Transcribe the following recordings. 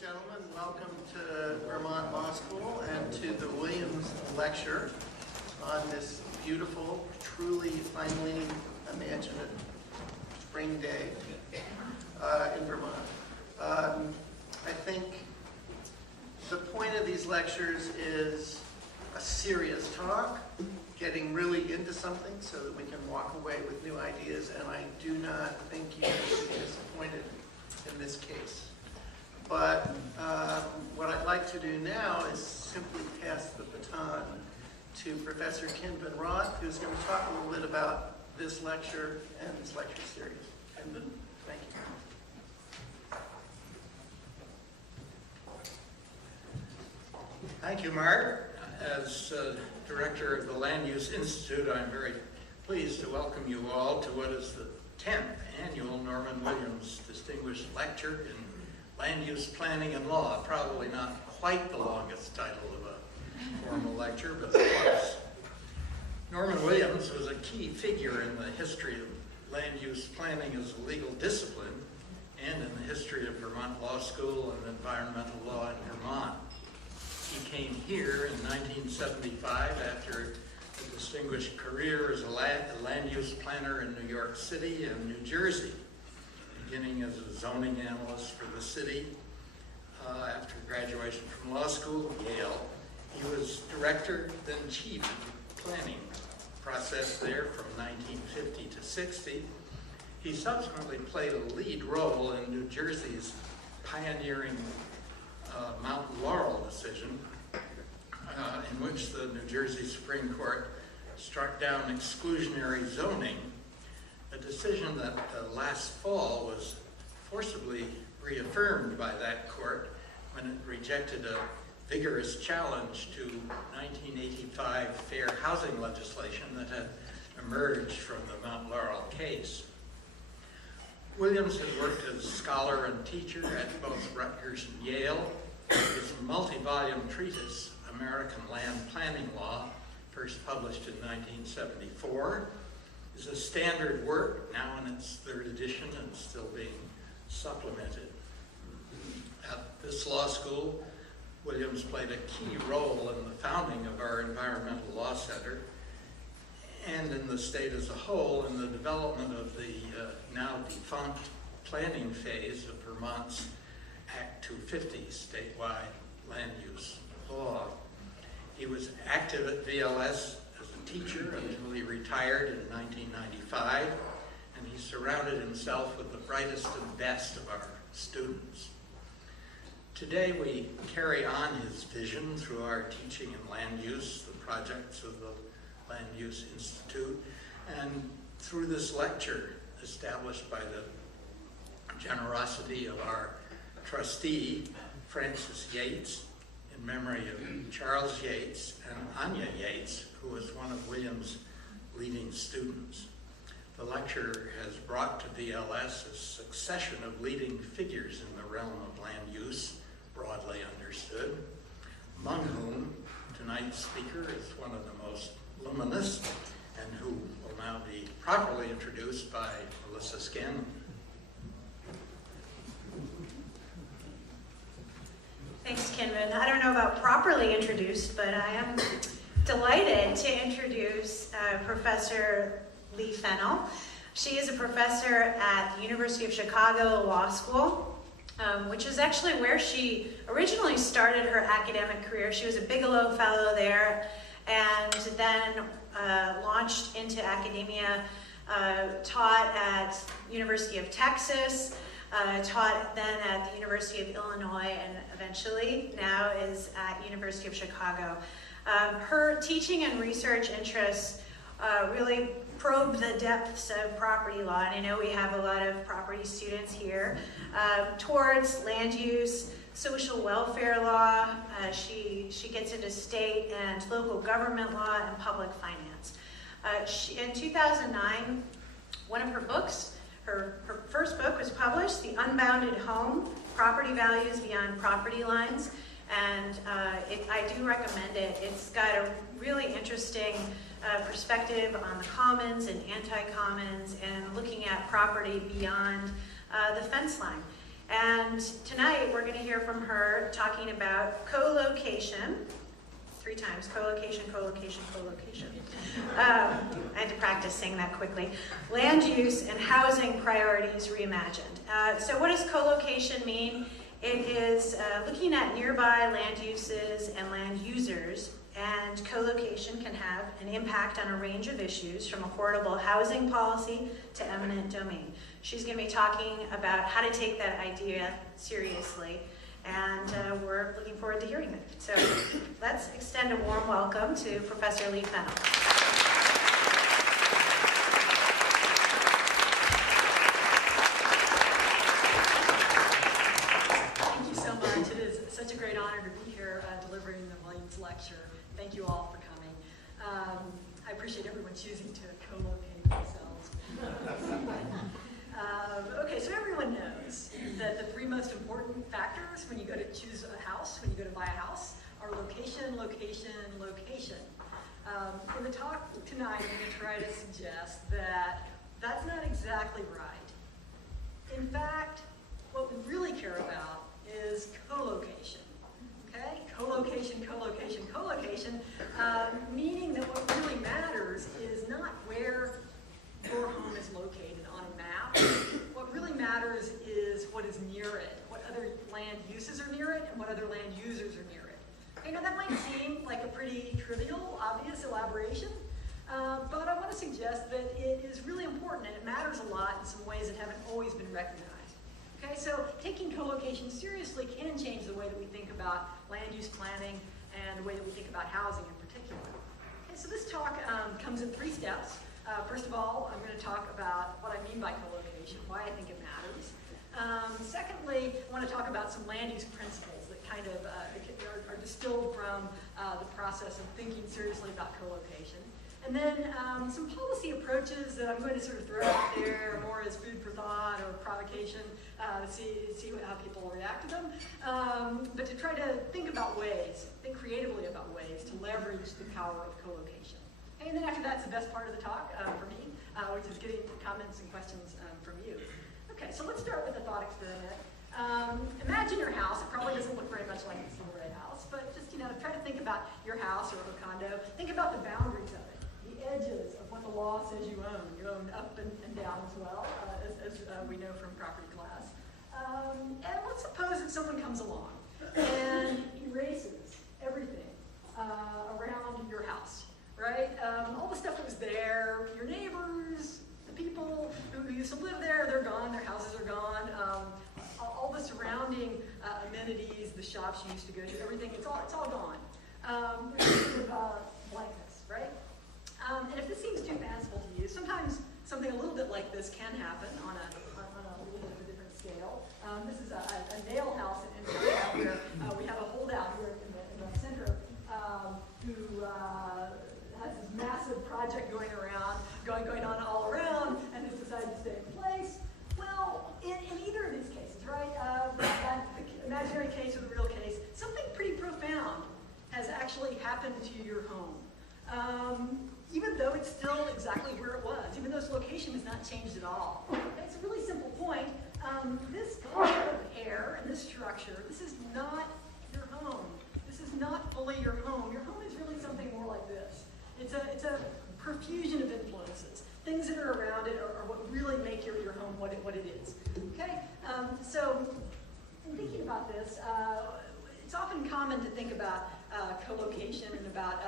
Gentlemen, welcome to Vermont Law School and to the Williams Lecture on this beautiful, truly finally imaginative spring day in Vermont. I think the point of these lectures is a serious talk, getting really into something so that we can walk away with new ideas, and I do not think you will be disappointed in this case. But what I'd like to do now is simply pass the baton to Professor Kinvin Roth, who's going to talk a little bit about this lecture and this lecture series. Kinvin, thank you. Thank you, Mark. As Director of the Land Use Institute, I'm very pleased to welcome you all to what is the 10th annual Norman Williams Distinguished Lecture in Land Use Planning and Law. Probably not quite the longest title of a formal lecture, but close. Norman Williams was a key figure in the history of land use planning as a legal discipline and in the history of Vermont Law School and environmental law in Vermont. He came here in 1975 after a distinguished career as a land use planner in New York City and New Jersey, beginning as a zoning analyst for the city. After graduation from law school at Yale, he was director, then chief of the planning process there from 1950 to 60. He subsequently played a lead role in New Jersey's pioneering Mount Laurel decision, in which the New Jersey Supreme Court struck down exclusionary zoning, a decision that last fall was forcibly reaffirmed by that court when it rejected a vigorous challenge to 1985 fair housing legislation that had emerged from the Mount Laurel case. Williams had worked as scholar and teacher at both Rutgers and Yale. His multi-volume treatise, American Land Planning Law, first published in 1974, is a standard work, now in its third edition and still being supplemented. At this law school, Williams played a key role in the founding of our Environmental Law Center and in the state as a whole in the development of the now defunct planning phase of Vermont's Act 250 statewide land use law. He was active at VLS as a teacher until he retired in 1995, and he surrounded himself with the brightest and best of our students. Today we carry on his vision through our teaching in land use, the projects of the Land Use Institute, and through this lecture established by the generosity of our trustee, Francis Yates, in memory of Charles Yates and Anya Yates, who was one of Williams' leading students. The lecture has brought to VLS a succession of leading figures in the realm of land use, broadly understood, among whom tonight's speaker is one of the most luminous and who will now be properly introduced by Melissa Scanlon. Thanks, Kinvin. I don't know about properly introduced, but I am delighted to introduce Professor Lee Fennell. She is a professor at the University of Chicago Law School, which is actually where she originally started her academic career. She was a Bigelow Fellow there and then launched into academia, taught at University of Texas, taught then at the University of Illinois, and eventually now is at University of Chicago. Her teaching and research interests really probe the depths of property law, and I know we have a lot of property students here, towards land use, social welfare law. She gets into state and local government law and public finance. In 2009, one of her books, her first book was published, The Unbounded Home, Property Values Beyond Property Lines, and I do recommend it. It's got a really interesting perspective on the commons and anti-commons and looking at property beyond the fence line. And tonight we're going to hear from her talking about co-location. 3 times, co-location, co-location, co-location. I had to practice saying that quickly. Land use and housing priorities reimagined. So what does co-location mean? It is looking at nearby land uses and land users, and co-location can have an impact on a range of issues from affordable housing policy to eminent domain. She's going to be talking about how to take that idea seriously, and we're looking forward to hearing it. So let's extend a warm welcome to Professor Lee Fennell. Thank you so much. It is such a great honor to be here delivering the Williams Lecture. Thank you all for coming. I appreciate everyone choosing to co-locate themselves. Okay, so everyone knows that the 3 most important factors when you go to choose a house, when you go to buy a house, are location, location, location. In the talk tonight, I'm going to try to suggest that that's not exactly right. In fact, what we really care about is co-location. Okay? Co-location, co-location, co-location, meaning that what really matters is not where your home is located on a map. What really matters is what is near it, what other land uses are near it, and what other land users are near it. You know, that might seem like a pretty trivial, obvious elaboration, but I want to suggest that it is really important, and it matters a lot in some ways that haven't always been recognized. Okay, so taking co-location seriously can change the way that we think about land use planning and the way that we think about housing in particular. Okay, so this talk comes in 3 steps. First of all, I'm going to talk about what I mean by co-location, why I think it matters. Secondly, I want to talk about some land use principles that kind of are distilled from the process of thinking seriously about co-location. And then some policy approaches that I'm going to sort of throw out there more as food for thought or provocation, see how people react to them, but to try to think creatively about ways to leverage the power of co-location. And then after that's the best part of the talk for me, which is getting comments and questions from you. Okay, so let's start with a thought experiment. Imagine your house. It probably doesn't look very much like this little red house, but just, try to think about your house or a condo. Think about the boundaries of it, the edges of what the law says you own. You own up and down as well, as we know from property class. And let's suppose that someone comes along and erases everything around your house. Right? All the stuff that was there, your neighbors, the people who used to live there, they're gone, their houses are gone. All the surrounding amenities, the shops you used to go to, everything, it's all gone. There's a bit of blankness, right? And if this seems too fanciful to you, sometimes something a little bit like this can happen on a little bit of a different scale. This is a nail house in Chicago where we have a holdout here in the center who has this massive project going on all around, and has decided to stay in place. Well, in either of these cases, right, the imaginary case or the real case, something pretty profound has actually happened to your home. Even though it's still exactly where it was, even though its location has not changed at all. It's a really simple point. This kind of air and this structure, this is not your home. This is not fully your home. Your home is really something more like this. It's a profusion of influences. Things that are around it are what really make your home what it is. Okay? So in thinking about this, it's often common to think about co-location and about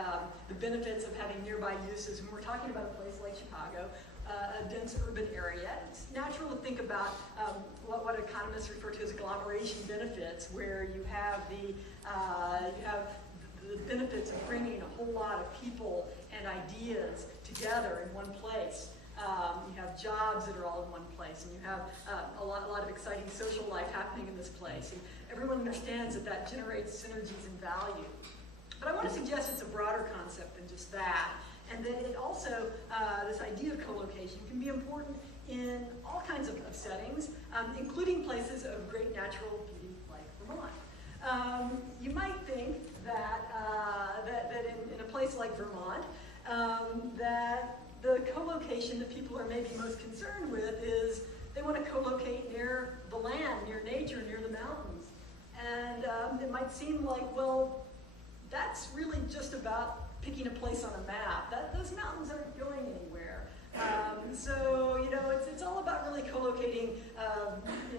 the benefits of having nearby uses. When we're talking about a place like Chicago, a dense urban area, it's natural to think about what economists refer to as agglomeration benefits, where you have the benefits of bringing a whole lot of people and ideas together in one place. You have jobs that are all in one place, and you have a lot of exciting social life happening in this place. And everyone understands that generates synergies and value. But I want to suggest it's a broader concept than just that, and that it also, this idea of co-location can be important in all kinds of settings, including places of great natural beauty like Vermont. You might think that in a place like Vermont, that the co-location that people are maybe most concerned with is They want to co-locate near the land, near nature, near the mountains. And it might seem like, well, that's really just about picking a place on a map. Those mountains aren't going anywhere. So, you know, it's all about really co-locating.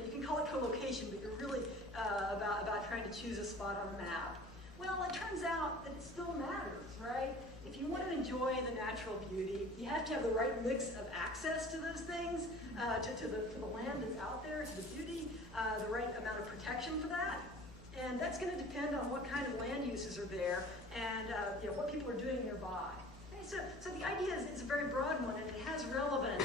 You can call it co-location, but you're really about trying to choose a spot on a map. Well, it turns out that it still matters, right? If you want to enjoy the natural beauty, you have to have the right mix of access to those things, to the land that's out there, to the beauty, the right amount of protection for that. And that's going to depend on what kind of land uses are there and you know, what people are doing nearby. Okay, so the idea is it's a very broad one, and it has relevance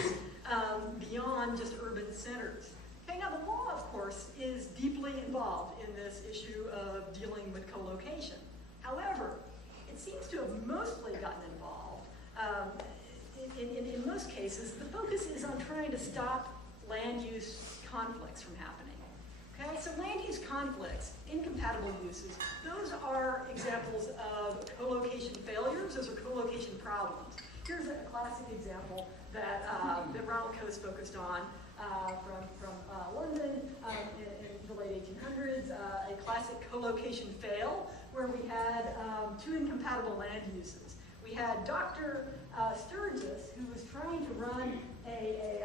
beyond just urban centers. Okay, now the law, of course, is deeply involved in this issue of dealing with co-location. However, it seems to have mostly gotten involved. In most cases, the focus is on trying to stop land use conflicts from happening. Okay, so land use conflicts, incompatible uses, those are examples of co-location failures, those are co-location problems. Here's a classic example that Ronald Coase focused on from London in the late 1800s, a classic co-location fail where we had two incompatible land uses. We had Dr. Sturgis, who was trying to run a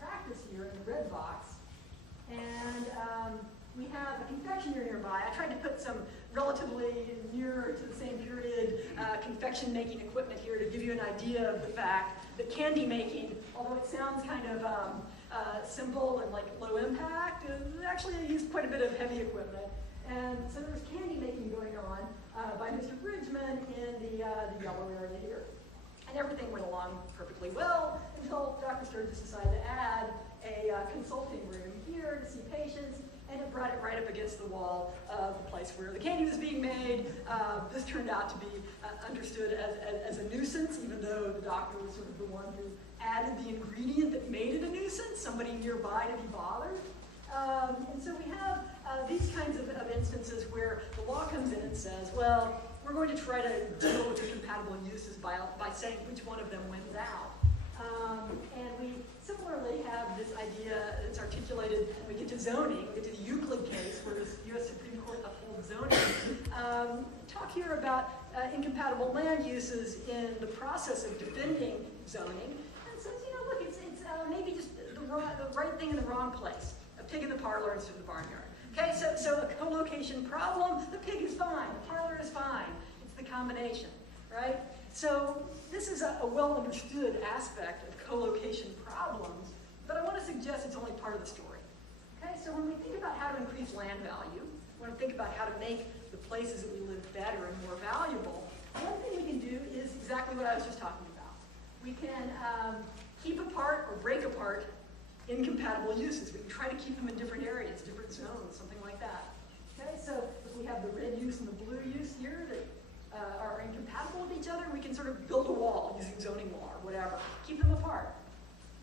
practice here in the Red Box, and we have a confectioner nearby. I tried to put some relatively near to the same period confection making equipment here to give you an idea of the fact that candy making, although it sounds kind of simple and like low impact, actually I used quite a bit of heavy equipment. And so there was candy making going on by Mr. Bridgman in the yellow area here. And everything went along perfectly well until Dr. Sturgis decided to add a consulting room here to see patients, and it brought it right up against the wall of the place where the candy was being made. This turned out to be understood as a nuisance, even though the doctor was sort of the one who added the ingredient that made it a nuisance, somebody nearby to be bothered. And so we have these kinds of instances where the law comes in and says, well, we're going to try to deal with incompatible uses by saying which one of them wins out. And we similarly have this idea that's articulated when we get to zoning, we get to the Euclid case where the U.S. Supreme Court upholds zoning. Talk here about incompatible land uses in the process of defending zoning. And it says, you know, look, it's maybe just the right thing in the wrong place. A pig in the parlor instead of the barnyard. Okay, so a co-location problem, the pig is fine, the parlor is fine. It's the combination, right? So this is a well-understood aspect of co-location problems, but I want to suggest it's only part of the story. Okay, so when we think about how to increase land value, when we think about how to make the places that we live better and more valuable, one thing we can do is exactly what I was just talking about. We can keep apart or break apart incompatible uses. We can try to keep them in different areas, different zones, something like that. Okay, so if we have the red use and the blue use here that are incompatible with each other, we can sort of build a wall using zoning law or whatever. Keep them apart.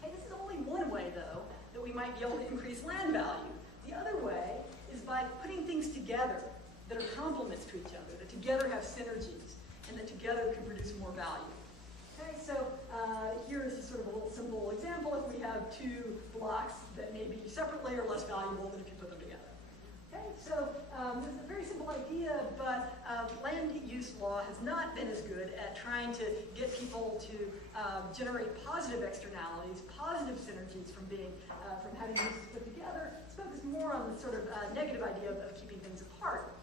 Okay, this is only one way, though, that we might be able to increase land value. The other way is by putting things together that are complements to each other, that together have synergies, and that together can produce more value. Okay, so here is just sort of a little simple example. If we have two blocks that may be separately or less valuable than if you put them together. Okay, so this is a very simple idea, but land use law has not been as good at trying to get people to generate positive externalities, positive synergies from having uses put together. It's focused more on the sort of negative idea of keeping things apart.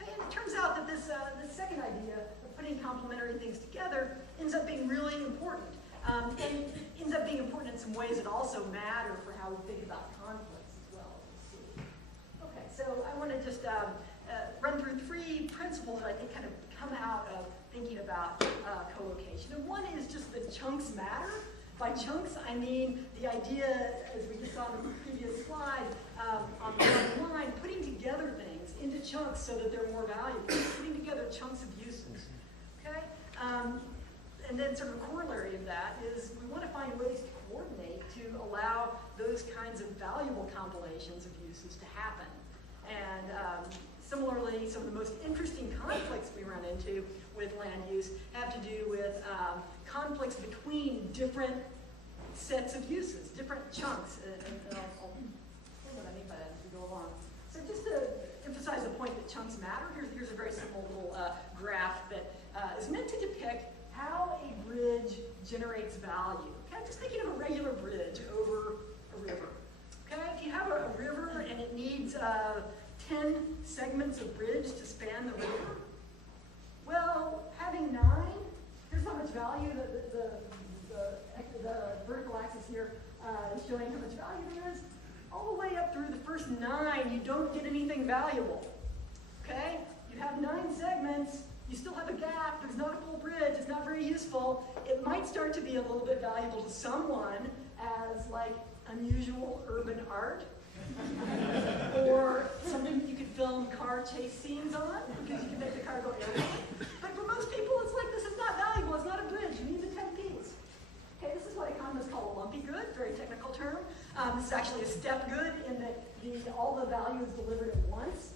Okay, and it turns out that this second idea of putting complementary things together ends up being really important. And it ends up being important in some ways that also matter for how we think about conflicts as well. Okay, so I want to just run through three principles that I think kind of come out of thinking about co-location. And one is just that chunks matter. By chunks, I mean the idea, as we just saw in the previous slide, on the bottom line, putting together things into chunks so that they're more valuable, putting together chunks of uses. Okay? And then sort of a corollary of that is we want to find ways to coordinate to allow those kinds of valuable compilations of uses to happen. And similarly, some of the most interesting conflicts we run into with land use have to do with conflicts between different sets of uses, different chunks, and I'll say what I mean by that as we go along. So just to emphasize the point that chunks matter, here's a very simple little graph that is meant to depict how a bridge generates value. Okay, I'm just thinking of a regular bridge over a river. Okay, if you have a river and it needs 10 segments of bridge to span the river, well, having 9, here's how much value the vertical axis here is showing how much value there is. All the way up through the first 9, you don't get anything valuable. Okay? You have 9 segments, you still have a gap, there's not a full bridge, it's not very useful. It might start to be a little bit valuable to someone as like unusual urban art. Or something that you could film car chase scenes on, because you can make the car go airplane. But for most people, it's like, this is not valuable, it's not a bridge, you need the 10 Ps. Okay, this is what economists call a lumpy good, very technical term. This is actually a step good in that all the value is delivered at once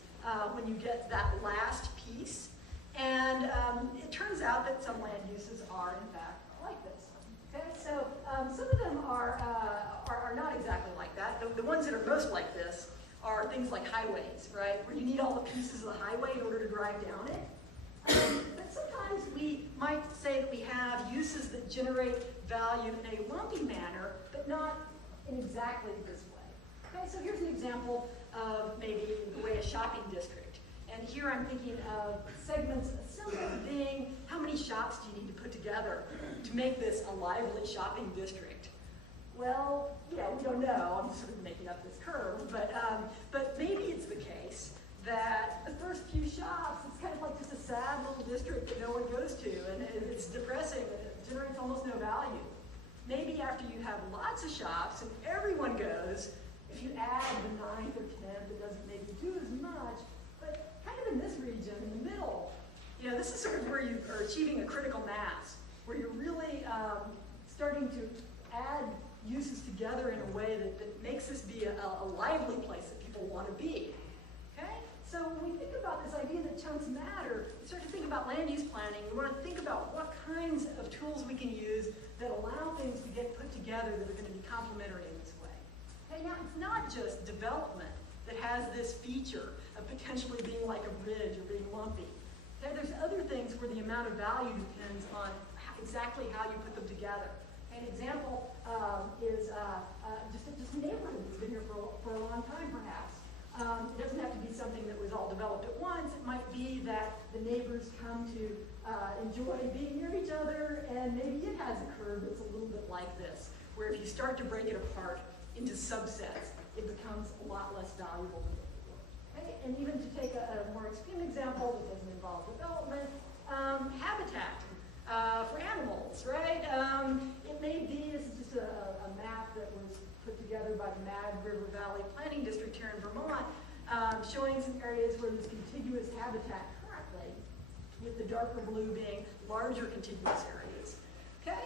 when you get that last piece. And it turns out that some land uses are, in fact, like this. Okay, so some of them are not exactly like that. The ones that are most like this are things like highways, right? Where you need all the pieces of the highway in order to drive down it. But sometimes we might say that we have uses that generate value in a lumpy manner, but not in exactly this way. Okay, so here's an example of maybe the way a shopping district. And here I'm thinking of segments, a symbol being how many shops do you need to put together to make this a lively shopping district? Well, we don't know. I'm just sort of making up this curve, but maybe it's the case that the first few shops, it's kind of like just a sad little district that no one goes to, and it's depressing, and it generates almost no value. Maybe after you have lots of shops and everyone goes, if you add the 9th or 10th, it doesn't maybe do as much, but kind of in this region, in the middle, this is sort of where you are achieving a critical mass, where you're really starting to add uses together in a way that makes this be a lively place that people want to be. Okay? So when we think about this idea that chunks matter, we start to think about land use planning. We want to think about what kinds of tools we can use that allow things to get put together that are going to be complementary in this way. Okay, now it's not just development that has this feature of potentially being like a bridge or being lumpy. Okay, there's other things where the amount of value depends on exactly how you put them together. An example is just a neighborhood that's been here for a long time, perhaps. It doesn't have to be something that was all developed at once. It might be that the neighbors come to enjoy being near each other, and maybe it has a curve that's a little bit like this, where if you start to break it apart into subsets, it becomes a lot less valuable than before. Okay? And even to take a more extreme example that doesn't involve development, habitat. For animals, right? It may be, this is just a map that was put together by the Mad River Valley Planning District here in Vermont, showing some areas where there's contiguous habitat currently, with the darker blue being larger contiguous areas. Okay?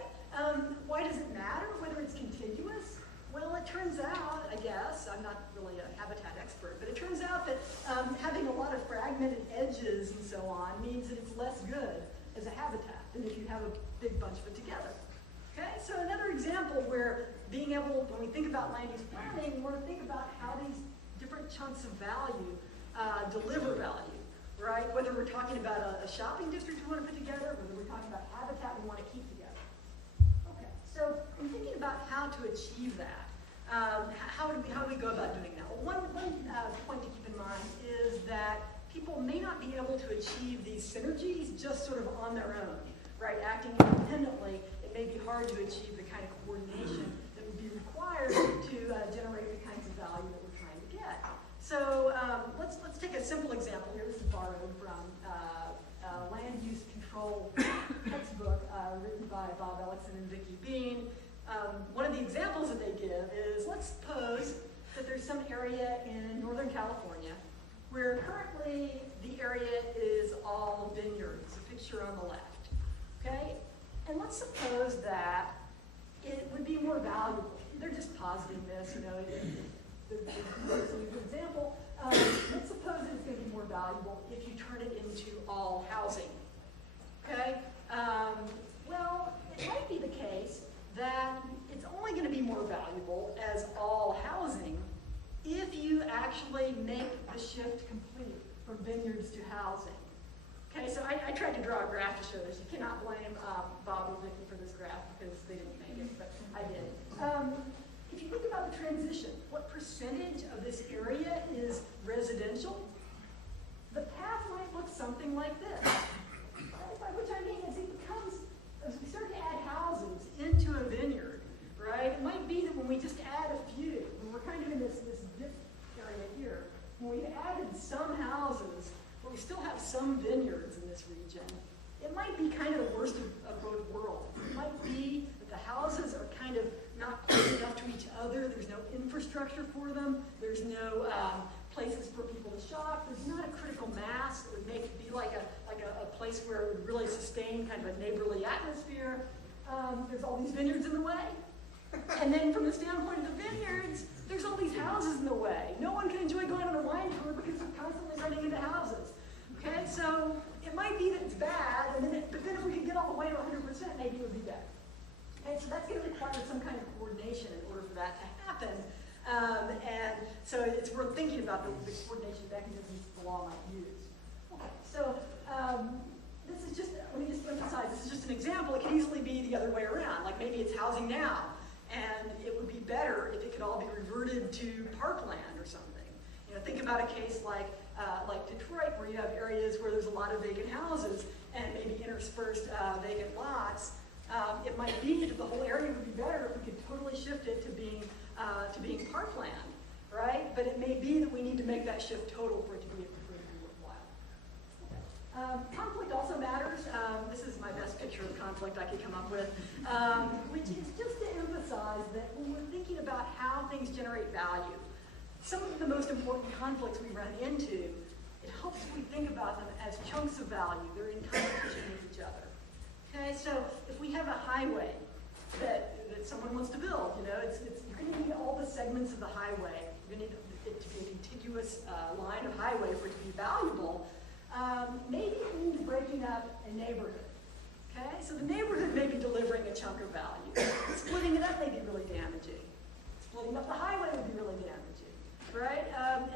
Why does it matter whether it's contiguous? Well, it turns out, I guess, I'm not really a habitat expert, but it turns out that having a lot of fragmented edges and so on means that it's less good as a habitat than if you have a big bunch put together. Okay, so another example where being able, when we think about land use planning, we want to think about how these different chunks of value deliver value, right? Whether we're talking about a shopping district we want to put together, whether we're talking about habitat we want to keep together. Okay, so in thinking about how to achieve that, how do we go about doing that? Well, one point to keep in mind is that people may not be able to achieve these synergies just sort of on their own, right? Acting independently, it may be hard to achieve the kind of coordination that would be required to generate the kinds of value that we're trying to get. So let's take a simple example here. This is borrowed from Land Use Control textbook written by Bob Ellickson and Vicki Bean. One of the examples that they give is, let's suppose that there's some area in Northern California where currently the area is all vineyards, a picture on the left, okay? And let's suppose that it would be more valuable. They're just positing this, for example, let's suppose it's going to be more valuable if you turn it into all housing, okay? Well, it might be the case that it's only going to actually make the shift complete from vineyards to housing. Okay, so I tried to draw a graph to show this. You cannot blame Bob or Vicki for this graph because they didn't make it, but I did. If you think about the transition, what percentage of this area is residential? The path might look something like this. By which I mean, as it becomes, as we start to add houses into a vineyard, right? It might be that when we just add a few, when we're kind of in this dip area here, when we've added some houses, but we still have some vineyards in this region, it might be kind of the worst of both worlds. It might be that the houses are kind of not close enough to each other. There's no infrastructure for them. There's no places for people to shop. There's not a critical mass that would make it be like a place where it would really sustain kind of a neighborly atmosphere. There's all these vineyards in the way. And then from the standpoint of the vineyards, there's all these houses in the way. No one can enjoy going on a wine tour because we're constantly running into houses. Okay, so it might be that it's bad, but then if we could get all the way to 100%, maybe it would be better. Okay, so that's going to require some kind of coordination in order for that to happen. And so it's worth thinking about the coordination mechanisms the law might use. Okay, so this is just, let me just emphasize, this is just an example. It could easily be the other way around. Like maybe it's housing now, and it would be better if it could all be reverted to parkland or something. You know, think about a case like Detroit, where you have areas where there's a lot of vacant houses and maybe interspersed vacant lots. It might be that the whole area would be better if we could totally shift it to being parkland, right? But it may be that we need to make that shift total for it to be worthwhile. Conflict also matters. This is my best picture of conflict I could come up with, which is just to emphasize that when we're thinking about how things generate value, some of the most important conflicts we run into, it helps if we think about them as chunks of value. They're in competition with each other. Okay, so if we have a highway that someone wants to build, you know, you're going to need all the segments of the highway. You're going to need it to be a contiguous line of highway for it to be valuable. Maybe it means breaking up a neighborhood. Okay, so the neighborhood may be delivering a chunk of value. Splitting it up may be really damaging. Splitting up the highway would be really damaging, right?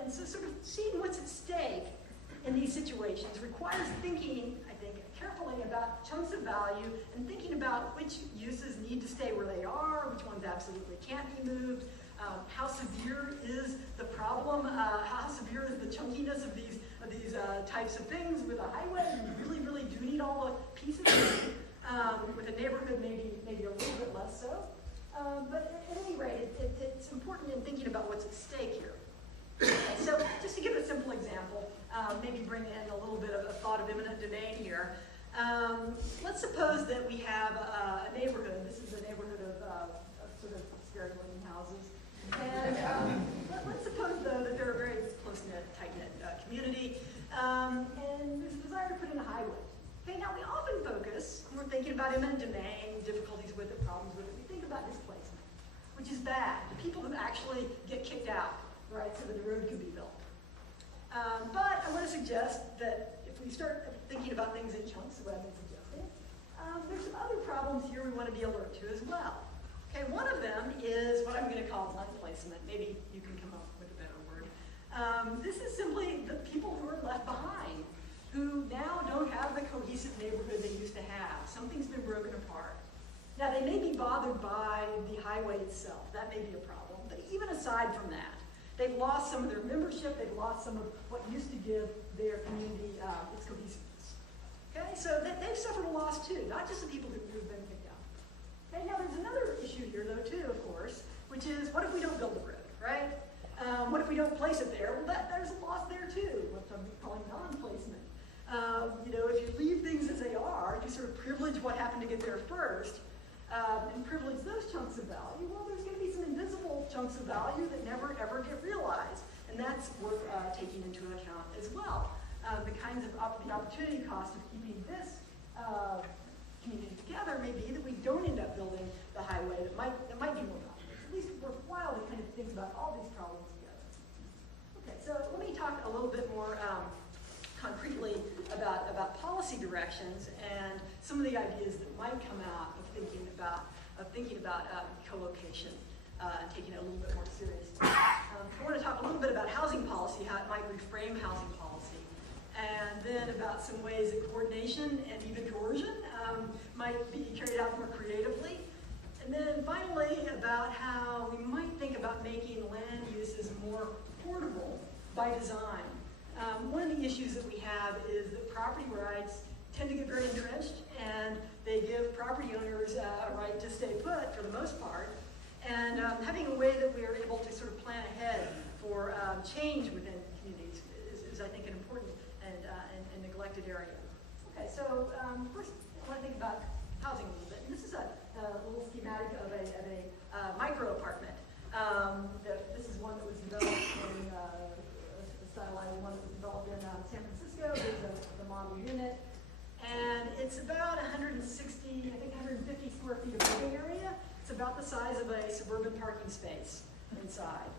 And so sort of seeing what's at stake in these situations requires thinking, I think, carefully about chunks of value and thinking about which uses need to stay where they are, which ones absolutely can't be moved, how severe is the problem, how severe is the chunkiness of these types of things. With a highway, you really, really do need all the pieces. With a neighborhood, maybe a little bit less so. But at any rate, it's important in thinking about what's at stake here. Okay, so just to give a simple example, maybe bring in a little bit of a thought of eminent domain here. Let's suppose that we have a neighborhood. This is a neighborhood of sort of scary-looking houses. And let's suppose, though, that they're a very close-knit, tight-knit community, and there's a desire to put in a highway. Okay, now we often focus, when we're thinking about eminent domain, difficulties with it, problems with it, we think about displacement, which is bad. The people who actually get kicked out, right, so that the road could be built. But I want to suggest that if we start thinking about things in chunks, the way I've been suggesting, there's some other problems here we want to be alert to as well. Okay, one of them is what I'm going to call land placement. Maybe you can come up with a better word. This is simply the people who are left behind, who now don't have the cohesive neighborhood they used to have. Something's been broken apart. Now, they may be bothered by the highway itself. That may be a problem. But even aside from that, they've lost some of their membership. They've lost some of what used to give their community its cohesiveness. Okay, so they've suffered a loss too, not just the people who've been picked out. Okay, now there's another issue here though too, of course, which is what if we don't build the road, right? What if we don't place it there? Well, there's a loss there too, what I'm calling non-placement. You know, if you leave things as they are, you sort of privilege what happened to get there first, and privilege those chunks of value, well, there's going to be some invisible chunks of value that never, ever get realized. And that's worth taking into account as well. The kinds of the opportunity cost of keeping this community together may be that we don't end up building the highway that might be more valuable. It's at least worthwhile to kind of think about all these problems together. Okay, so let me talk a little bit more concretely about policy directions and some of the ideas that might come out of thinking about co-location. taking it a little bit more seriously. I want to talk a little bit about housing policy, how it might reframe housing policy, and then about some ways that coordination and even coercion might be carried out more creatively. And then finally, about how we might think about making land uses more portable by design. One of the issues that we have is that property rights tend to get very entrenched, and they give property owners a right to stay put for the most part. And having a way that we are able to sort of plan ahead for change within communities is, I think, an important and neglected area. Okay, so first I want to think about housing a little bit. And this is a little schematic of a micro apartment. This is one that was developed in a stylized one that was developed in San Francisco. There's the model unit. And it's about 160, I think 150 square feet of living area. It's about the size of a suburban parking space inside.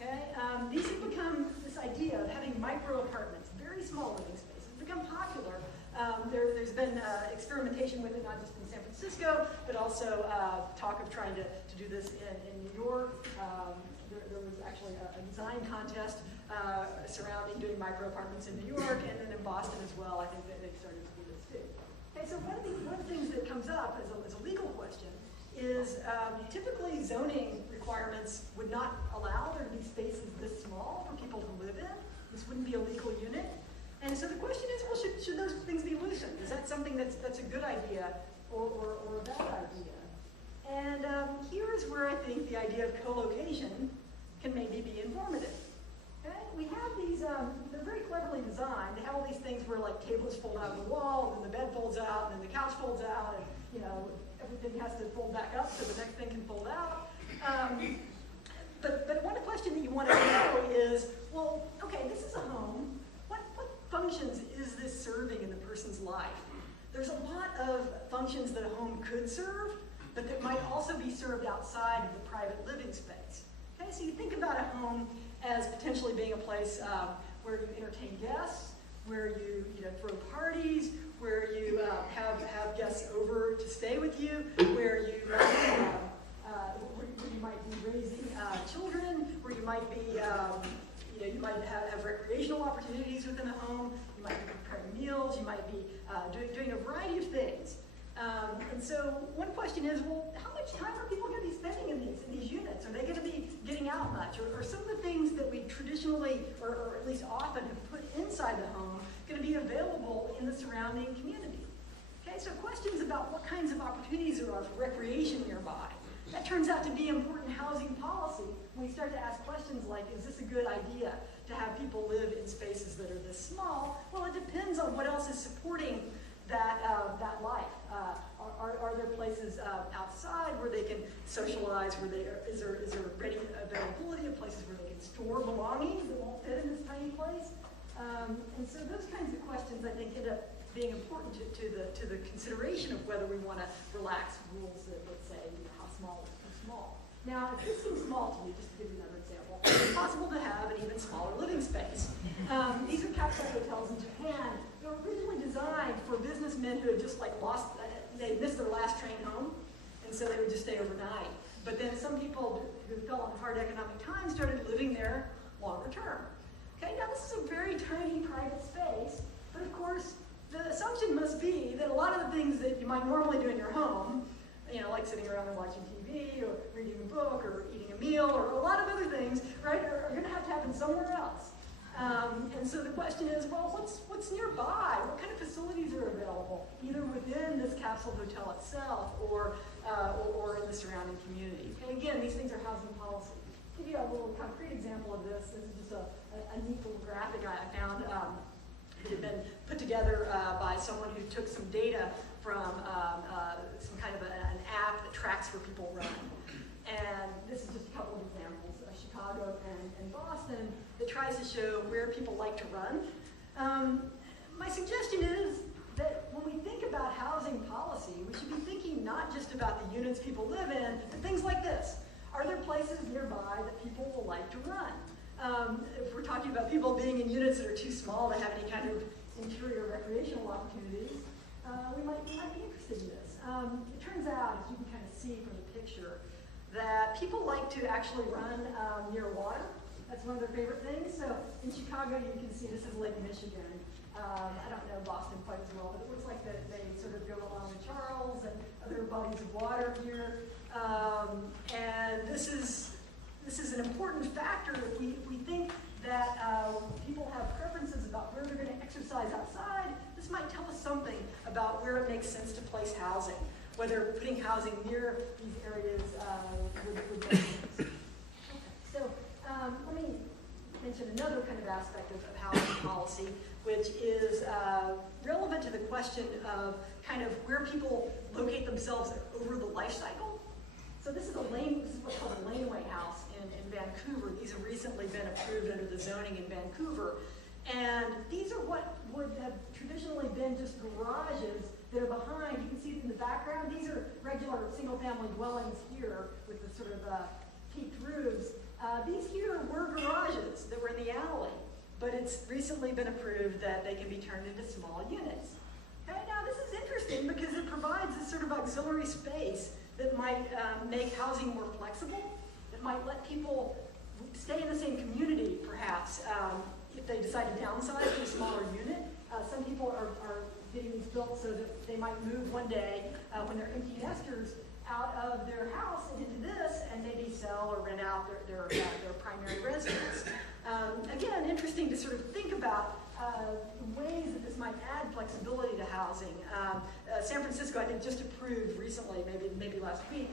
Okay, these have become, this idea of having micro apartments, very small living spaces, become popular. There's been experimentation with it, not just in San Francisco, but also talk of trying to do this in New York. There was actually a design contest surrounding doing micro apartments in New York, and then in Boston as well. I think that they started to do this too. Okay, so one of the things that comes up as a legal question is typically zoning requirements would not allow there to be spaces this small for people to live in. This wouldn't be a legal unit. And so the question is, well, should those things be loosened? Is that something that's a good idea or a bad idea? And here is where I think the idea of co-location can maybe be informative. Okay? We have these, they're very cleverly designed. They have all these things where like tables fold out of the wall, and then the bed folds out, and then the couch folds out, and everything has to fold back up so the next thing can fold out. But one question that you want to know is, well, okay, this is a home. What functions is this serving in the person's life? There's a lot of functions that a home could serve, but that might also be served outside of the private living space. Okay, so you think about a home as potentially being a place where you entertain guests, where you throw parties, where you have guests over to stay with you, where you might be raising children, where you might be you might have recreational opportunities within a home. You might be preparing meals. You might be doing a variety of things. And so one question is, well, how much time are people going to be spending in these units? Are they going to be getting out much? Or some of the things that we traditionally, or at least often, have put inside the home going to be available in the surrounding community? Okay, so questions about what kinds of opportunities there are for recreation nearby. That turns out to be important housing policy when we start to ask questions like, is this a good idea to have people live in spaces that are this small? Well, it depends on what else is supporting that life. Are there places outside where they can socialize, is there ready availability of places where they can store belongings that won't fit in this tiny place? And so those kinds of questions, I think, end up being important to the consideration of whether we want to relax rules that say how small is too small. Now, if this seems small to you, just to give you another example, it's possible to have an even smaller living space. These are capsule hotels in Japan. They were originally designed for businessmen who had just they missed their last train home, and so they would just stay overnight. But then some people who fell on hard economic times started living there longer term. Okay, now this is a very tiny private space, but of course, the assumption must be that a lot of the things that you might normally do in your home, like sitting around and watching TV, or reading a book, or eating a meal, or a lot of other things, right, are going to happen somewhere else. And so the question is, well, what's nearby? What kind of facilities are available, either within this capsule hotel itself or in the surrounding community? And again, these things are housing policy. To give you a little concrete example of this, this is just a neat little graphic I found that had been put together by someone who took some data from some kind of an app that tracks where people run. And this is just a couple of examples, Chicago and Boston, that tries to show where people like to run. My suggestion is that when we think about housing policy, we should be thinking not just about the units people live in, but things like this. Are there places nearby that people will like to run? If we're talking about people being in units that are too small to have any kind of interior recreational opportunities, we might be interested in this. It turns out, as you can kind of see from the picture, that people like to actually run near water. That's one of their favorite things. So in Chicago, you can see this is Lake Michigan. I don't know Boston quite as well, but it looks like that they sort of go along the Charles and other bodies of water here. And this is an important factor if we think that people have preferences about where they're going to exercise outside. This might tell us something about where it makes sense to place housing, whether putting housing near these areas would make sense. Okay, so let me mention another kind of aspect of housing policy, which is relevant to the question of kind of where people locate themselves over the life cycle. So this is what's called a Laneway House in Vancouver. These have recently been approved under the zoning in Vancouver. And these are what would have traditionally been just garages that are behind. You can see in the background, these are regular single-family dwellings here with the sort of peaked roofs. These here were garages that were in the alley, but it's recently been approved that they can be turned into small units. Okay, now this is interesting because it provides this sort of auxiliary space that might make housing more flexible, that might let people stay in the same community, perhaps, if they decide to downsize to a smaller unit. Some people are getting these built so that they might move one day when they're empty nesters out of their house and into this and maybe sell or rent out their primary residence. Again, interesting to sort of think about the ways that this might add flexibility to housing. San Francisco, I think, just approved recently, maybe last week,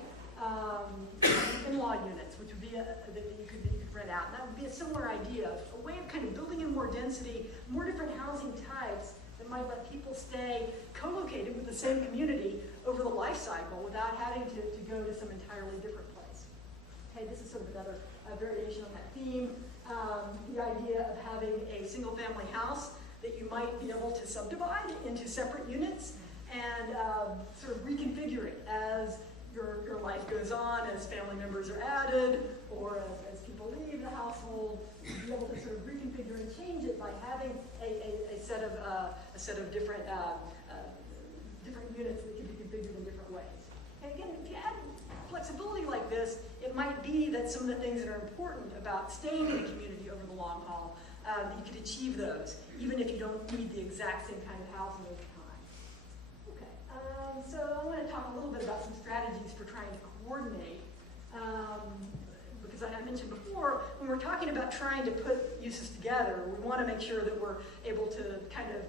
in-law units, which would be that you could rent out. And that would be a similar idea, a way of kind of building in more density, more different housing types that might let people stay co-located with the same community over the life cycle without having to go to some entirely different place. Okay, this is sort of another variation on that theme. The idea of having a single-family house that you might be able to subdivide into separate units and sort of reconfigure it as your life goes on, as family members are added, or as people leave the household, be able to sort of reconfigure and change it by having a set of different units that can be configured in different ways. And again, if you add flexibility like this, it might be that some of the things that are important about staying in a community over the long haul, you could achieve those, even if you don't need the exact same kind of housing over time. Okay, so I want to talk a little bit about some strategies for trying to coordinate. Because I mentioned before, when we're talking about trying to put uses together, we want to make sure that we're able to kind of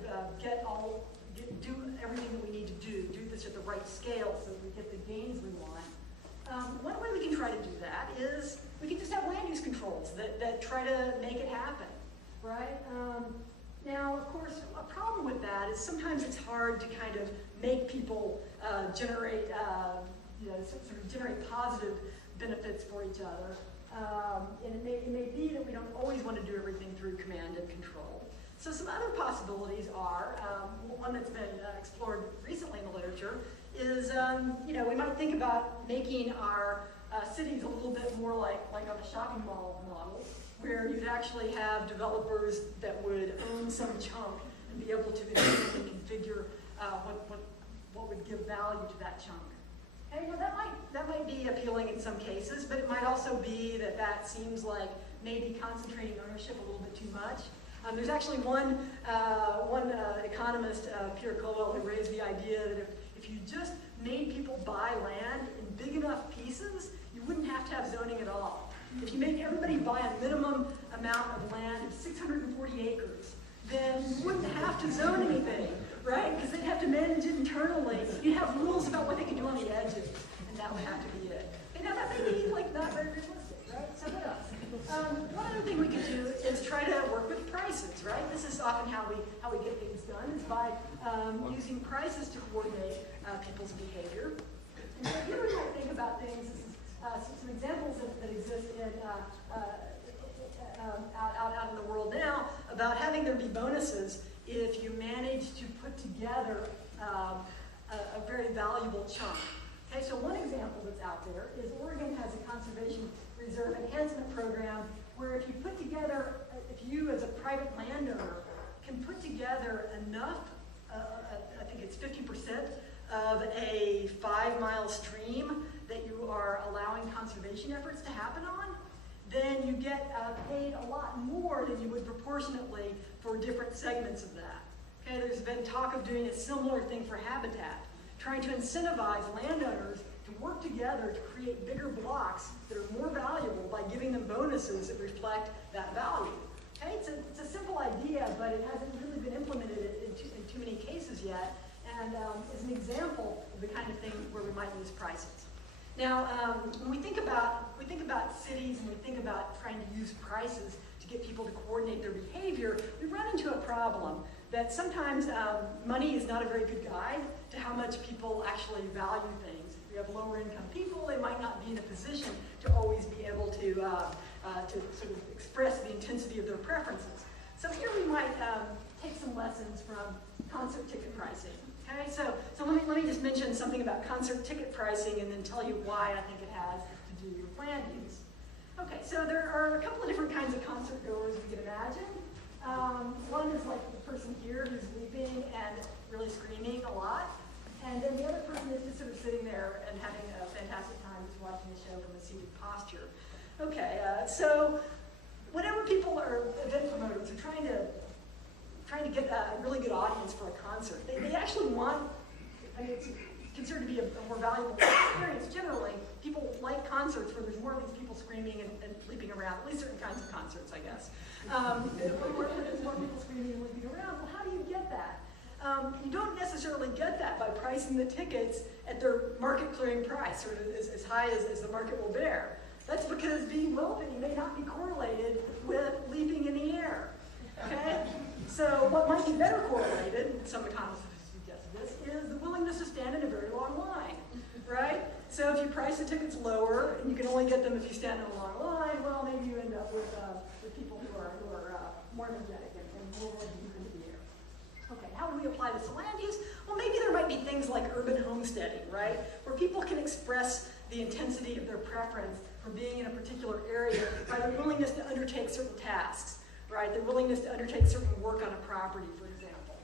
do everything that we need to do this at the right scale so that we get the gains we want. One way we can try to do that is we can just have land use controls that try to make it happen, right? Now, of course, a problem with that is sometimes it's hard to kind of make people generate positive benefits for each other. And it may be that we don't always want to do everything through command and control. So some other possibilities are, one that's been explored recently in the literature, is we might think about making our cities a little bit more like a shopping mall model, where you'd actually have developers that would own some chunk and be able to configure what would give value to that chunk. Okay, well that might be appealing in some cases, but it might also be that seems like maybe concentrating ownership a little bit too much. There's actually one economist, Peter Colwell, who raised the idea that if you just made people buy land in big enough pieces, you wouldn't have to have zoning at all. If you made everybody buy a minimum amount of land of 640 acres, then you wouldn't have to zone anything, right? Because they'd have to manage it internally. You'd have rules about what they could do on the edges, and that would have to be it. And now that may be not very realistic, right? So what else? One other thing we could do is try to work with prices, right? This is often how we get things done, is by using prices to coordinate people's behavior. And so here we might think about things. This is some examples that exist out in the world now about having there be bonuses if you manage to put together a very valuable chunk. Okay, so one example that's out there is Oregon has a conservation reserve enhancement program where if you put together, if you as a private landowner can put together enough, I think it's 50% of a 5-mile stream that you are allowing conservation conservation efforts to happen on, then you get paid a lot more than you would proportionately for different segments of that. Okay, there's been talk of doing a similar thing for habitat, trying to incentivize landowners to work together to create bigger blocks that are more valuable by giving them bonuses that reflect that value. Okay, it's a simple idea, but it hasn't really been implemented in too many cases yet, and is an example of the kind of thing where we might use prices. Now, when we think about cities and we think about trying to use prices to get people to coordinate their behavior, we run into a problem that sometimes money is not a very good guide to how much people actually value things. If you have lower income people, they might not be in a position to always be able to sort of express the intensity of their preferences. So here we might take some lessons from concert ticket pricing. Okay, so let me just mention something about concert ticket pricing and then tell you why I think it has to do with land use. Okay, so there are a couple of different kinds of concert goers we can imagine. One is like the person here who's weeping and really screaming a lot. And then the other person is just sort of sitting there and having a fantastic time just watching the show from a seated posture. Okay, so whenever people are event promoters are trying to get a really good audience for a concert, they actually want, I mean, it's considered to be a more valuable experience generally. People like concerts where there's more of these people screaming and leaping around, at least certain kinds of concerts, I guess. Where there's more people screaming and leaping around. Well, how do you get that? You don't necessarily get that by pricing the tickets at their market clearing price, or as high as the market will bear. That's because being wealthy may not be correlated with leaping in the air. Okay? So what might be better correlated, some economists suggest this, is the willingness to stand in a very long line, right? So if you price the tickets lower, and you can only get them if you stand in a long line, well, maybe you end up with people who are more energetic and more willing to move into the air. Okay, how do we apply this to land use? Well, maybe there might be things like urban homesteading, right? Where people can express the intensity of their preference for being in a particular area by their willingness to undertake certain tasks, right? Their willingness to undertake certain work on a property, for example.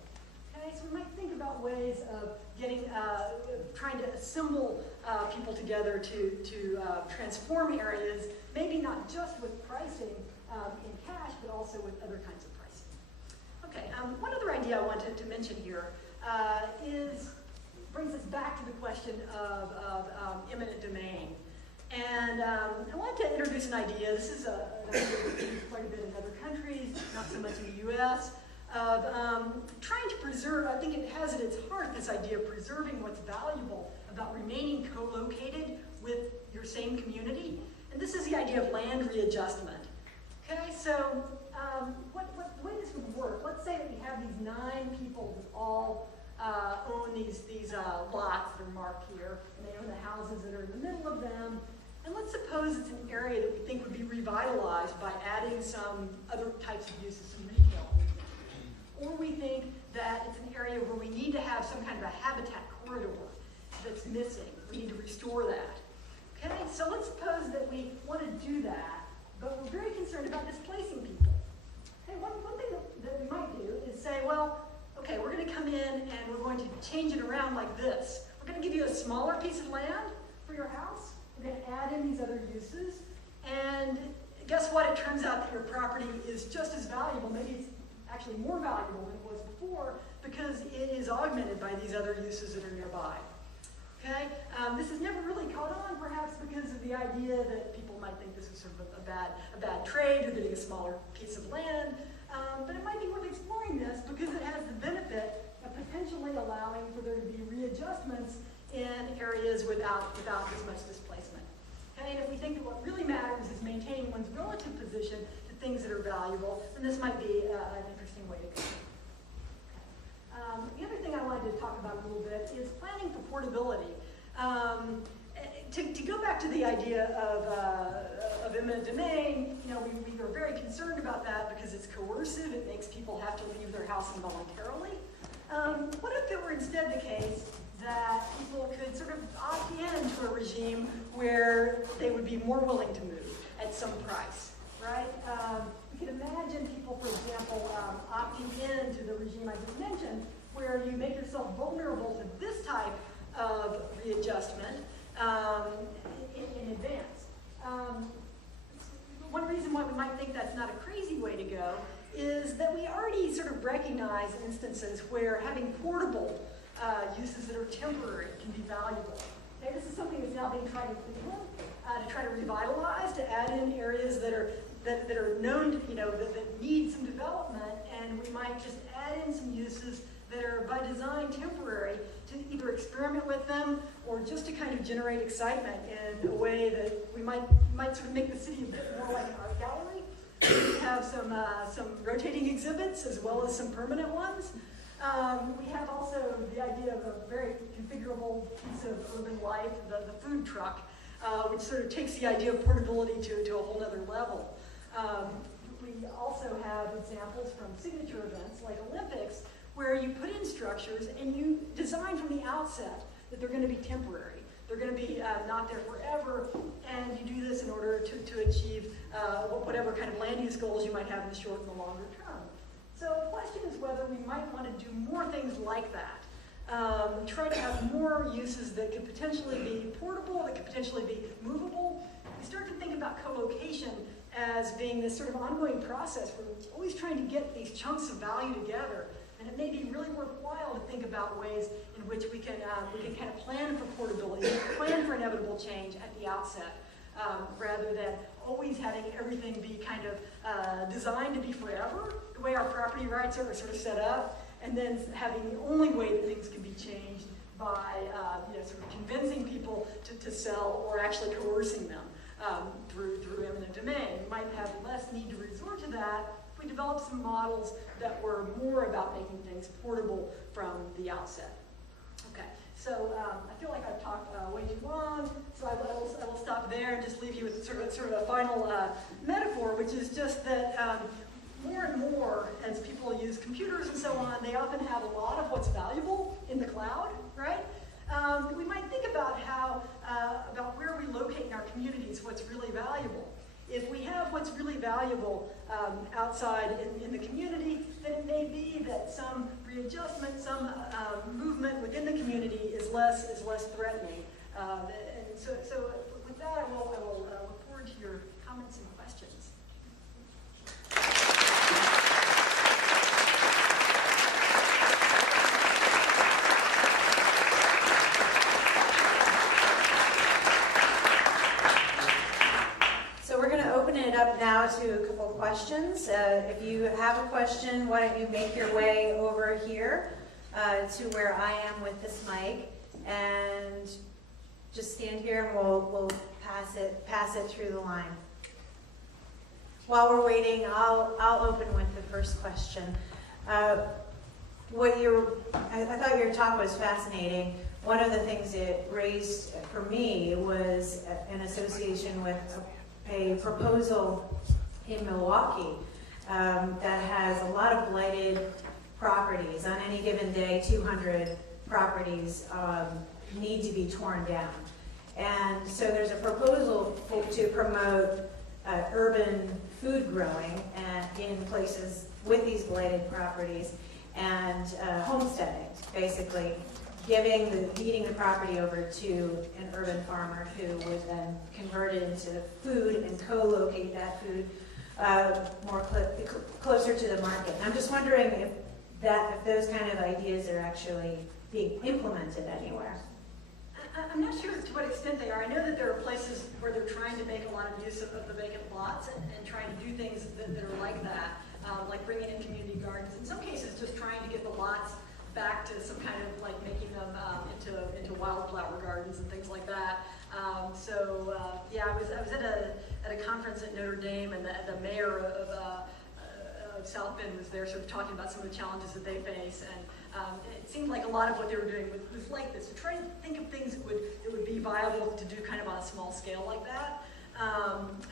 Okay, so we might think about ways of getting, trying to assemble people together to transform areas, maybe not just with pricing in cash, but also with other kinds of pricing. Okay, one other idea I wanted to mention here brings us back to the question of eminent domain. And I wanted to introduce an idea. This is an idea that's used quite a bit in other countries, not so much in the US, of trying to preserve, I think it has at its heart this idea of preserving what's valuable about remaining co-located with your same community. And this is the idea of land readjustment. Okay, so the way this would work, let's say that we have these 9 people who all own these lots that are marked here, and they own the houses that are in the middle of them. And let's suppose it's an area that we think would be revitalized by adding some other types of uses, some retail. Or we think that it's an area where we need to have some kind of a habitat corridor that's missing. We need to restore that. Okay, so let's suppose that we want to do that, but we're very concerned about displacing people. Okay, one thing that we might do is say, well, okay, we're going to come in and we're going to change it around like this. We're going to give you a smaller piece of land for your house. We're going to add in these other uses. And guess what? It turns out that your property is just as valuable. Maybe it's actually more valuable than it was before because it is augmented by these other uses that are nearby. Okay? This has never really caught on, perhaps because of the idea that people might think this is sort of a bad trade, or getting a smaller piece of land. But it might be worth exploring this because it has the benefit of potentially allowing for there to be readjustments in areas without as much displacement. Okay, and if we think that what really matters is maintaining one's relative position to things that are valuable, then this might be an interesting way to go. The other thing I wanted to talk about a little bit is planning for portability. To go back to the idea of eminent domain, you know, we are very concerned about that because it's coercive. It makes people have to leave their house involuntarily. What if it were instead the case that people could sort of opt into a regime where they would be more willing to move at some price, right? We could imagine people, for example, opting into the regime I just mentioned, where you make yourself vulnerable to this type of readjustment in advance. recognize instances where having portable uses that are temporary can be valuable. Okay, this is something that's now being tried in Cleveland to try to revitalize, to add in areas that are known to, that need some development, and we might just add in some uses that are by design temporary to either experiment with them or just to kind of generate excitement in a way that we might sort of make the city a bit more like an art gallery. We have some rotating exhibits as well as some permanent ones. We have also the idea of a very configurable piece of urban life, the food truck, which sort of takes the idea of portability to a whole other level. We also have examples from signature events like Olympics, where you put in structures and you design from the outset that they're going to be temporary. They're going to be not there forever, and you do this in order to achieve whatever kind of land use goals you might have in the short and the longer term. So the question is whether we might want to do more things like that. Try to have more uses that could potentially be portable, that could potentially be movable. We start to think about co-location as being this sort of ongoing process where we're always trying to get these chunks of value together. And it may be really worthwhile to think about ways in which we can kind of plan for portability, plan for inevitable change at the outset, rather than always having everything be kind of designed to be forever, the way our property rights are sort of set up, and then having the only way that things can be changed by sort of convincing people to sell or actually coercing them through eminent domain. We might have less need to resort to that if we develop some models that were more about making things portable from the outset. Okay, so I feel like I've talked way too long, so I will stop there and just leave you with sort of a final metaphor, which is just that more and more, as people use computers and so on, they often have a lot of what's valuable in the cloud, right? We might think about about where we locate in our communities what's really valuable. If we have what's really valuable outside in the community, then it may be that some readjustment, some movement within the community is less threatening. And so with that, I will look forward to your comments and questions. It up now to a couple of questions. If you have a question, why don't you make your way over here to where I am with this mic, and just stand here and we'll pass it through the line. While we're waiting, I'll open with the first question. I thought your talk was fascinating. One of the things it raised for me was an association with a proposal in Milwaukee that has a lot of blighted properties. On any given day, 200 properties need to be torn down. And so there's a proposal to promote urban food growing in places with these blighted properties and homesteading, basically deeding the property over to an urban farmer who would then convert it into food and co-locate that food closer to the market. And I'm just wondering if those kind of ideas are actually being implemented anywhere. I'm not sure to what extent they are. I know that there are places where they're trying to make a lot of use of the vacant lots and trying to do things that are like that, like bringing in community gardens. In some cases, just trying to get the lots back to some kind of like making them into wildflower gardens and things like that. Yeah, I was at a conference at Notre Dame, and the mayor of South Bend was there, sort of talking about some of the challenges that they face, and it seemed like a lot of what they were doing was like this, to try to think of things that would be viable to do kind of on a small scale like that.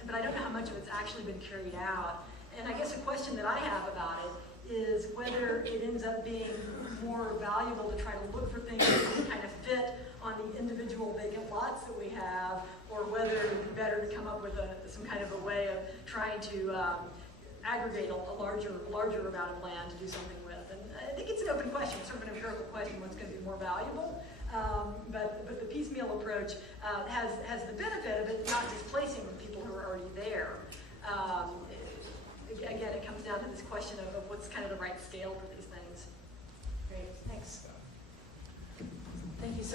But I don't know how much of it's actually been carried out. And I guess a question that I have about it is whether it ends up being more valuable to try to look for things that kind of fit on the individual vacant lots that we have, or whether it would be better to come up with some kind of a way of trying to aggregate a larger amount of land to do something with. And I think it's an open question, sort of an empirical question, what's going to be more valuable. But the piecemeal approach has the benefit of it not displacing the people who are already there. Again, it comes down to this question of what's kind of the right scale for these things.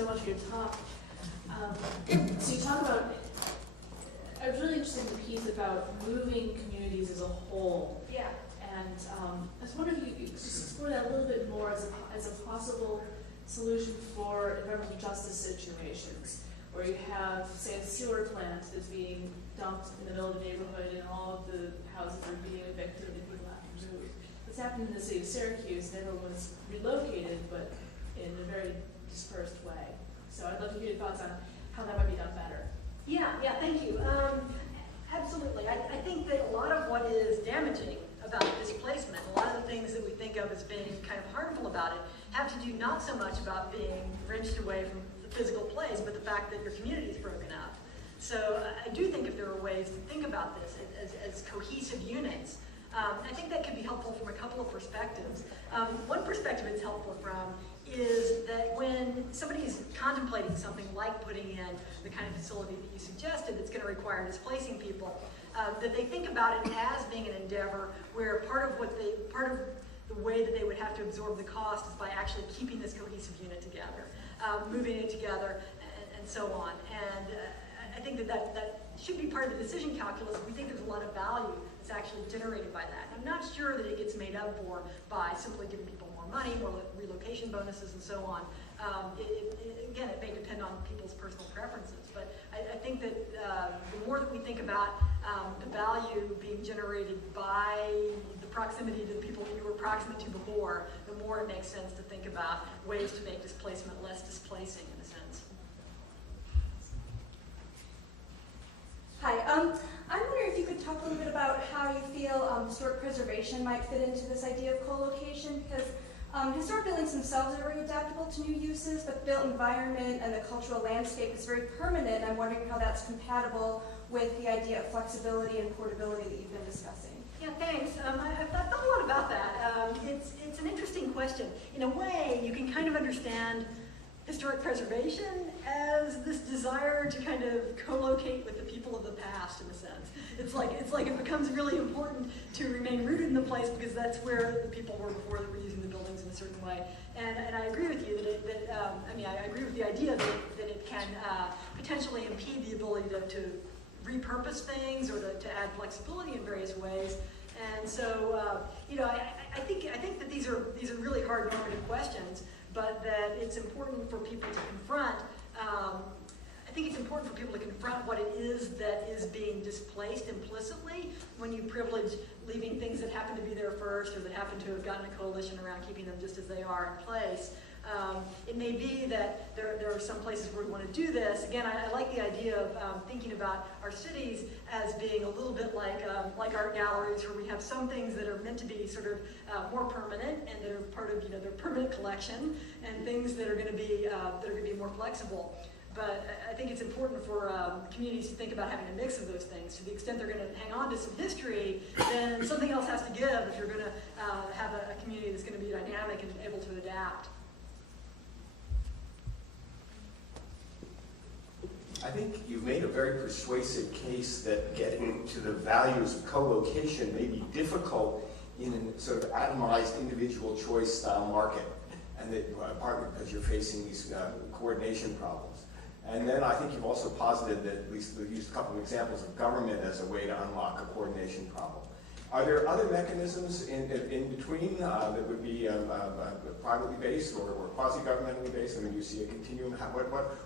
so much for your talk. So you talk about, I was really interested in the piece about moving communities as a whole. Yeah. And I was wondering if you could just explore that a little bit more as a possible solution for environmental justice situations, where you have, say, a sewer plant that's being dumped in the middle of the neighborhood and all of the houses are being evicted and people have to move. This happened in the city of Syracuse, and everyone was relocated, but in a very dispersed way. So I'd love to hear your thoughts on how that might be done better. Yeah, thank you. Absolutely. I think that a lot of what is damaging about displacement, a lot of the things that we think of as being kind of harmful about it, have to do not so much about being wrenched away from the physical place, but the fact that your community is broken up. So I do think if there are ways to think about this as cohesive units, I think that could be helpful from a couple of perspectives. One perspective it's helpful from is that when somebody is contemplating something like putting in the kind of facility that you suggested that's going to require displacing people, that they think about it as being an endeavor where part of the way that they would have to absorb the cost is by actually keeping this cohesive unit together, moving it together, and so on. And I think that should be part of the decision calculus. We think there's a lot of value that's actually generated by that. I'm not sure that it gets made up for by simply giving people more money, more relocation bonuses, and so on. Again, it may depend on people's personal preferences, but I think that the more that we think about the value being generated by the proximity to the people that you were proximate to before, the more it makes sense to think about ways to make displacement less displacing in a sense. Hi, I'm wondering if you could talk a little bit about how you feel historic preservation might fit into this idea of co-location, because historic buildings themselves are very adaptable to new uses, but the built environment and the cultural landscape is very permanent, and I'm wondering how that's compatible with the idea of flexibility and portability that you've been discussing. Yeah, thanks. I've thought a lot about that. It's an interesting question. In a way, you can kind of understand historic preservation as this desire to kind of co-locate with the people of the past, in a sense. It's like it becomes really important to remain rooted in the place because that's where the people were before they were using the buildings in a certain way. And I agree with you I agree with the idea that it can potentially impede the ability to repurpose things or to add flexibility in various ways. And so, I think that these are really hard normative questions, but that it's important for people to confront. I think it's important for people to confront what it is that is being displaced implicitly when you privilege leaving things that happen to be there first or that happen to have gotten a coalition around keeping them just as they are in place. It may be that there are some places where we want to do this. Again, I like the idea of thinking about our cities as being a little bit like art galleries, where we have some things that are meant to be sort of more permanent and they're part of their permanent collection, and things that are going to be more flexible. But I think it's important for communities to think about having a mix of those things. To the extent they're going to hang on to some history, then something else has to give if you're going to have a community that's going to be dynamic and able to adapt. I think you've made a very persuasive case that getting to the values of co-location may be difficult in a sort of atomized individual choice style market, and that partly because you're facing these coordination problems. And then I think you've also posited that, at least we've used a couple of examples of government as a way to unlock a coordination problem. Are there other mechanisms in between that would be privately based or quasi-governmentally based? I mean, you see a continuum.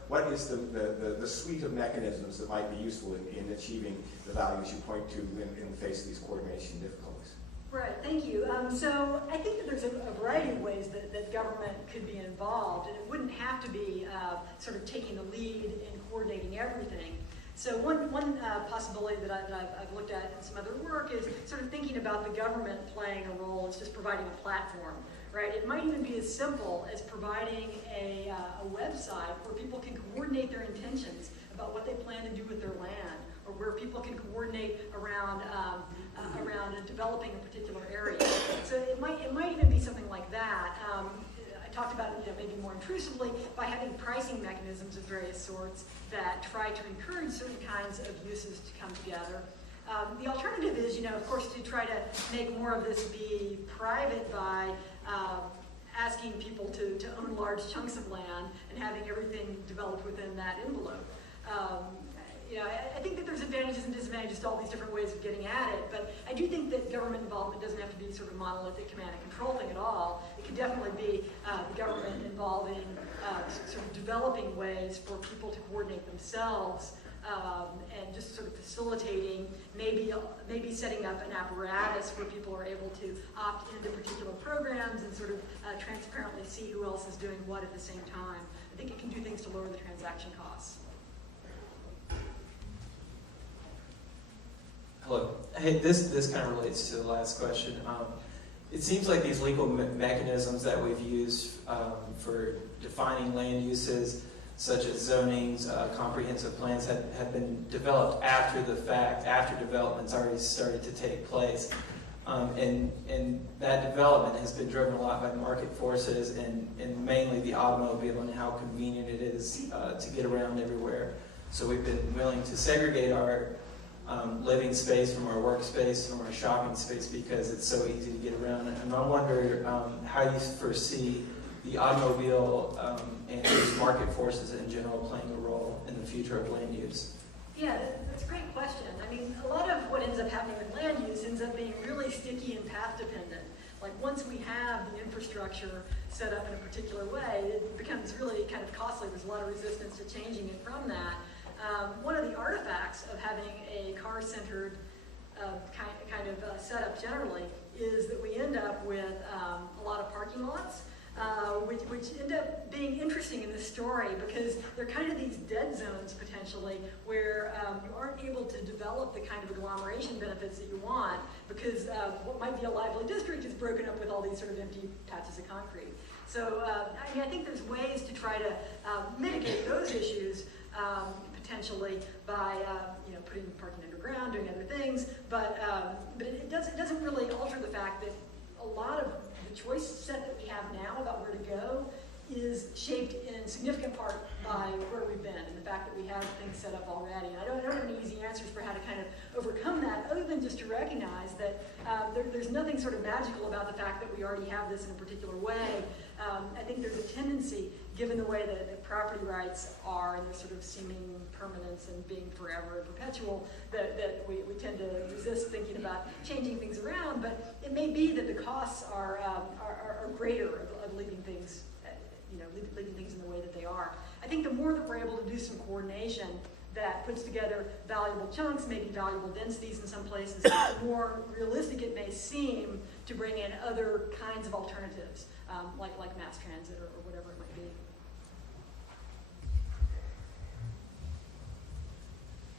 What is the suite of mechanisms that might be useful in achieving the values you point to in the face of these coordination difficulties? Right, thank you. So I think that there's a variety of ways that government could be involved, and it wouldn't have to be sort of taking the lead in coordinating everything. So one possibility that I've looked at in some other work is sort of thinking about the government playing a role as just providing a platform, right? It might even be as simple as providing a website where people can coordinate their intentions about what they plan to do with their land, or where people can coordinate around developing a particular area. So it might even be something like that. I talked about it, maybe more intrusively by having pricing mechanisms of various sorts that try to encourage certain kinds of uses to come together. The alternative is, of course, to try to make more of this be private by asking people to own large chunks of land and having everything developed within that envelope. You know, I think that there's advantages and disadvantages to all these different ways of getting at it, but I do think that government involvement doesn't have to be sort of a monolithic command and control thing at all. It can definitely be the government involving sort of developing ways for people to coordinate themselves and just sort of facilitating, maybe setting up an apparatus where people are able to opt into particular programs and sort of transparently see who else is doing what at the same time. I think it can do things to lower the transaction costs. Hello. Hey, this kind of relates to the last question. It seems like these legal mechanisms that we've used for defining land uses, such as zonings, comprehensive plans, have been developed after the fact, after development's already started to take place. And that development has been driven a lot by market forces and mainly the automobile and how convenient it is to get around everywhere. So we've been willing to segregate our living space from our workspace, from our shopping space, because it's so easy to get around. And I wonder how you foresee the automobile and these market forces in general playing a role in the future of land use. Yeah, that's a great question. I mean, a lot of what ends up happening with land use ends up being really sticky and path dependent. Like once we have the infrastructure set up in a particular way, it becomes really kind of costly. There's a lot of resistance to changing it from that. One of the artifacts of having a car-centered kind of setup generally is that we end up with a lot of parking lots, which end up being interesting in this story because they're kind of these dead zones potentially where you aren't able to develop the kind of agglomeration benefits that you want because what might be a lively district is broken up with all these sort of empty patches of concrete. So I mean, I think there's ways to try to mitigate those issues potentially by putting parking underground, doing other things, but it doesn't really alter the fact that a lot of the choice set that we have now about where to go is shaped in significant part by where we've been and the fact that we have things set up already. And I don't have any easy answers for how to kind of overcome that other than just to recognize that there's nothing sort of magical about the fact that we already have this in a particular way. I think there's a tendency, given the way that property rights are and their sort of seeming permanence and being forever and perpetual, that we tend to resist thinking about changing things around, but it may be that the costs are greater of leaving things leaving things in the way that they are. I think the more that we're able to do some coordination that puts together valuable chunks, maybe valuable densities in some places, the more realistic it may seem to bring in other kinds of alternatives, like mass transit or whatever it might be.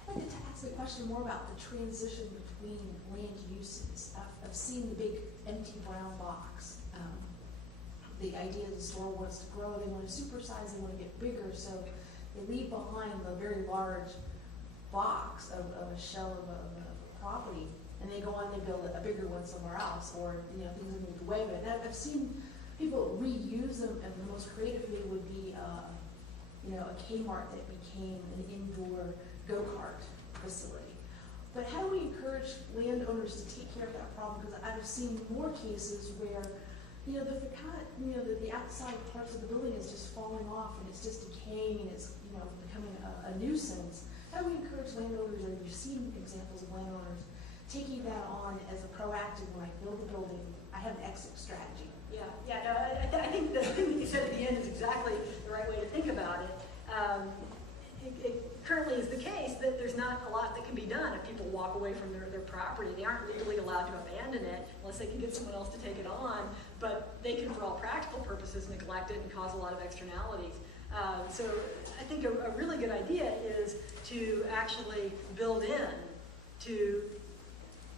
I'd like to ask a question more about the transition between land uses. I've seen the big empty brown box. The idea the store wants to grow, they want to supersize, they want to get bigger, so they leave behind the very large box of a shell of a property, and they go on and build a bigger one somewhere else, or things have moved away. But I've seen people reuse them, and the most creative way would be a Kmart that became an indoor go-kart facility. But how do we encourage landowners to take care of that problem? Because I've seen more cases where the outside parts of the building is just falling off and it's just decaying and it's becoming a nuisance. How do we encourage landowners, or you've seen examples of landowners taking that on as a proactive, when I build a building, I have an exit strategy? I think the thing that you said at the end is exactly the right way to think about it. It currently is the case that there's not a lot that can be done if people walk away from their property. They aren't legally allowed to abandon it unless they can get someone else to take it on, but they can, for all practical purposes, neglect it and cause a lot of externalities. So I think a really good idea is to actually build in to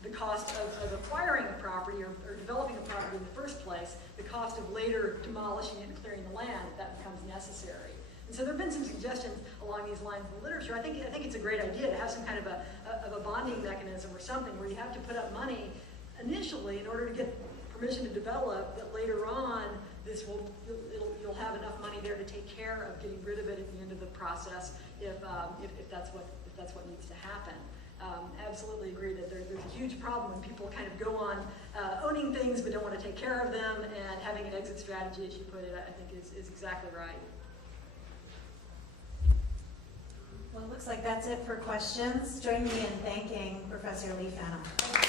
the cost of acquiring a property or developing a property in the first place, the cost of later demolishing it and clearing the land if that becomes necessary. And so there have been some suggestions along these lines in the literature. I think it's a great idea to have some kind of a bonding mechanism or something where you have to put up money initially in order to get permission to develop, that later on you'll have enough money there to take care of getting rid of it at the end of the process if that's what needs to happen. Absolutely agree that there's a huge huge problem when people kind of go on owning things but don't want to take care of them, and having an exit strategy, as you put it, I think is exactly right. Well, it looks like that's it for questions. Join me in thanking Professor Lee Fennell.